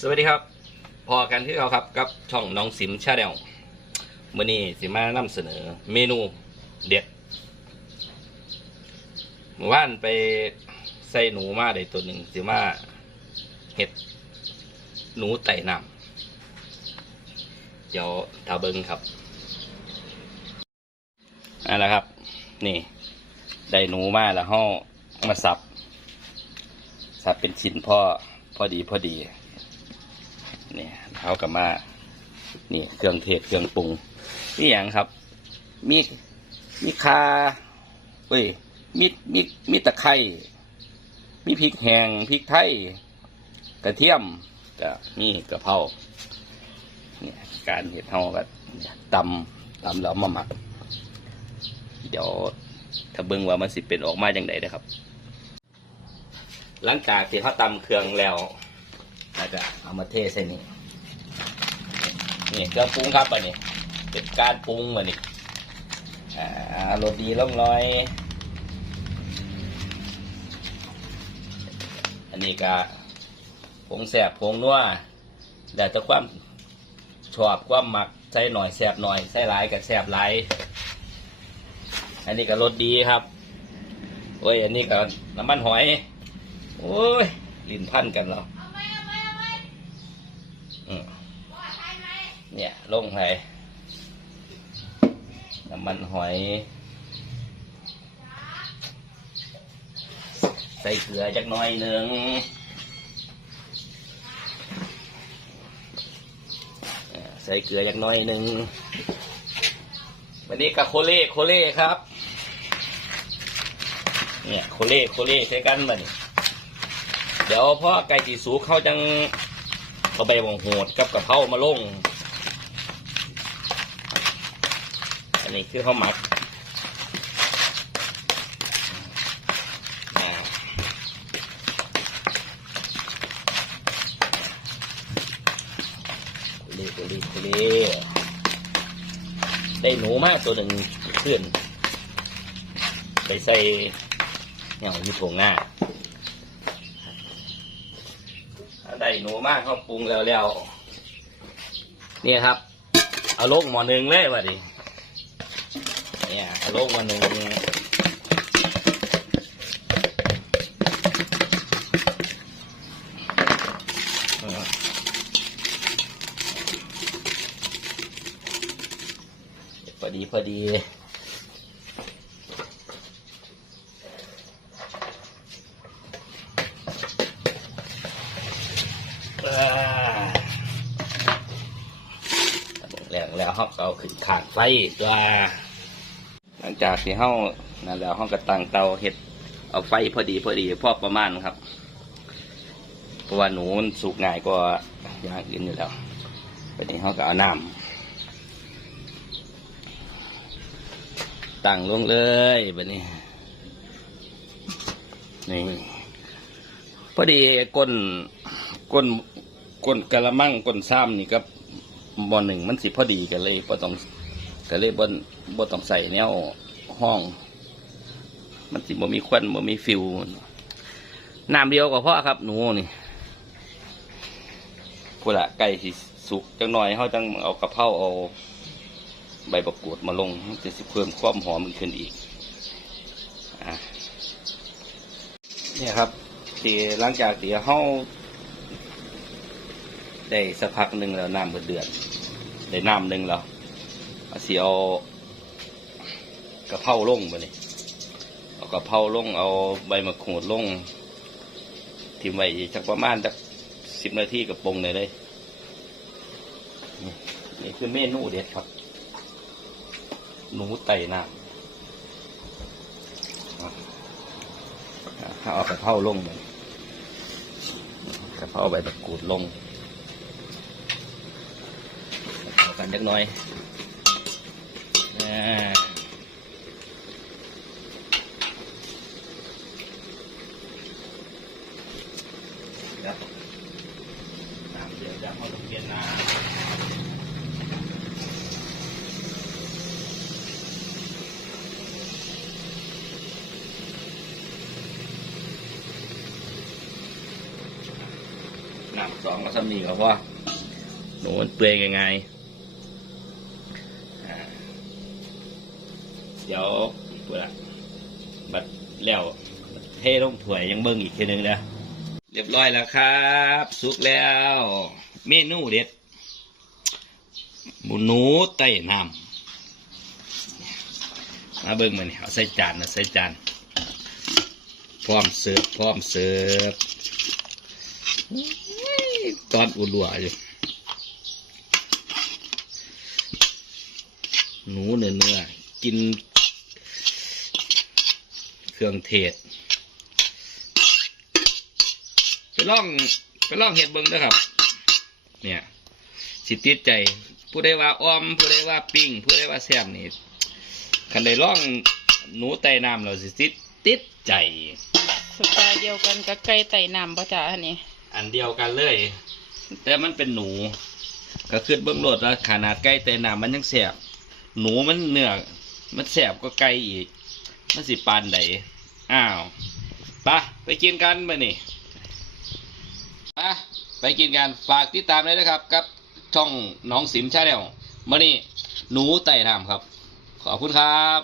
สวัสดีครับ พอกันที่เราครับกับช่องน้องสิมชาแนลมื่อนี้สิมานำเสนอเมนูเด็ดเมื่อวานไปใส่หนูมาได้ตัวหนึ่งสิมาเห็ดหนูไต่น้ำเดี๋ยวทาเบิงครับอันละครับ นี่ได้หนูมาแล้วห้อมาสับสับเป็นชิ้นพ่อพอดีพอดี เนี่ยเขากับมานี่เครื่องเทศเครื่องปรุงนี่อย่างครับ มีมีคาเว้ยมีมีมีตะไคร้มีพริกแห้งพริกไทยกระเทียมจะมีกระเพราเนี่ยการเห็ดเฮาแบบตำตำแล้วมาหมัก เดี๋ยวถ้าเบิ่งว่ามันสิเป็นออกมาอย่างไรนะครับ หลังจากที่เขาตำเครื่องแล้ว แล้วก็เอามาเทใส่นี่นี่เครื่องปรุงครับอันนี้เป็นการปรุงมานี่อ่ารสดีล่องลอย อันนี้ก็ผงแสบผงนัวแล้วแต่ความชอบความหมักใส่หน่อยแสบหน่อยใส่หลายกับแสบหลายอันนี้ก็รสดีครับโอ้ยอันนี้ก็น้ำมันหอย โอ้ยลิ้นพันกันแล้วอืม เนี่ยลงไปน้ำมันหอย ใส่เกลือจักน่อยหนึ่งใส่เกลือจักน่อยหนึ่งวันนี้กับโคเล่โคเล่ครับ เนี่ยโคเล่โคเล่ใช้กันมานี่เดี๋ยวพ่อไก่จีสูเข้าจัง เอาใบวงโหดกับกระเพรามาลง อันนี้คือข้าวหมักคุเล่คุเล่คุเล่ได้หนูมากตัวหนึ่งเพื่อนไปใส่เนี่ยอยู่ตรงหน้า ได้ หนูมากเขาปรุงแล้วแล้วนี่ครับ เอาโลงหมอหนึ่งเลยวะดิเนี่ยเอาโลงหมอหนึ่งพอดีพอดี แล้วแล้วเขาก็เอาขึ้นขางไฟตัวหลังจากที่เขานั่นแล้วเขาก็ตั้งเตาเห็ดเอาไฟพอดีพอดีพอประมาณครับเพราะว่าหนูสุกง่ายกว่าอย่างอื่นอยู่แล้วไปนี้เขาก็เอาน้ำตั้งลงเลยแบบนี้นี่พอดีก้นก้น ก้นกะละมังก้นซ้ำนี่ก็บบอหนึ่งมันสิพอดีกันเลยบ่ต้องก็เลยบ่บ่ต้องใส่แนวห้อง มันสิบ่มีควันบ่มีฟิวน้ำเดียวก็พอครับ หนูนี่พูละไก่สิสุกจังหน่อยเขาจังเอากระเพราเอาใบประกรูดมาลงจะสิเพิ่มความหอมขึ้นอีกอเนี่ยครับที่หลังจากที่เฮา ได้สักพักหนึ่งแล้วน้ำเดือดเดือดได้น้ำหนึ่งแล้วเอาสิเอากระเพราลงไปเลยเอากระเพราลงเอาใบมะกรูดลงทิ้งไว้สักประมาณสักสิบนาทีกับปรุงเลยเลยนี่คือเมนูเด็ดครับ หนูไต่น้ำเอากระเพราลงไปกระเพราใบตะกรูดลงเอา กันจักหน่อยอ่าเดี๋ยวน้ำเดือดจะเอาตะเกียนน้ำน้ำสองมาซ้ำนี่ก็พอหนูมันเปื่อยยังไงอ่า เดี๋ยวเปิดบัดแล้วเทลงถ้วยยังเบิ่งอีกทีหนึงนะเรียบร้อยแล้วครับสุกแล้ว เมนูเด็ดหมูหนูไต้น้ำมาเบิ่งมันเอาใส่จานนะใส่จานพร้อมเสิร์ฟพร้อมเสิร์ฟตอนอุ่นรัวอยู่หนูเนื้อเนื้อกิน เครื่องเทศไปล่องไปล่องเห็ดเบิ้งนะครับ เนี่ย สิติดใจ ผู้ใดว่าอ้อม ผู้ใดว่าปิ้ง ผู้ใดว่าแซ่บนี่คันได้ล่องหนูไต่น้ำเราสิติดติดใจ สไตล์เดียวกันกับไก่ไต่น้ำป่ะจ๊ะอันนี้ อันเดียวกันเลย แต่มันเป็นหนู ก็ขึ้นเบื้องโลดว่าขนาดไก่แต่น้ำมันยังแสบหนูมันเนื้อมันแสบก็ไก่อีก มันสิปานใดอ้าวไปะไปกินกันไปนี่ปะไปกินกันฝากติดตามเลยนะครับ กับช่องน้องสิมชาแนลมานี่หนูไต่ทำครับ ขอบคุณครับ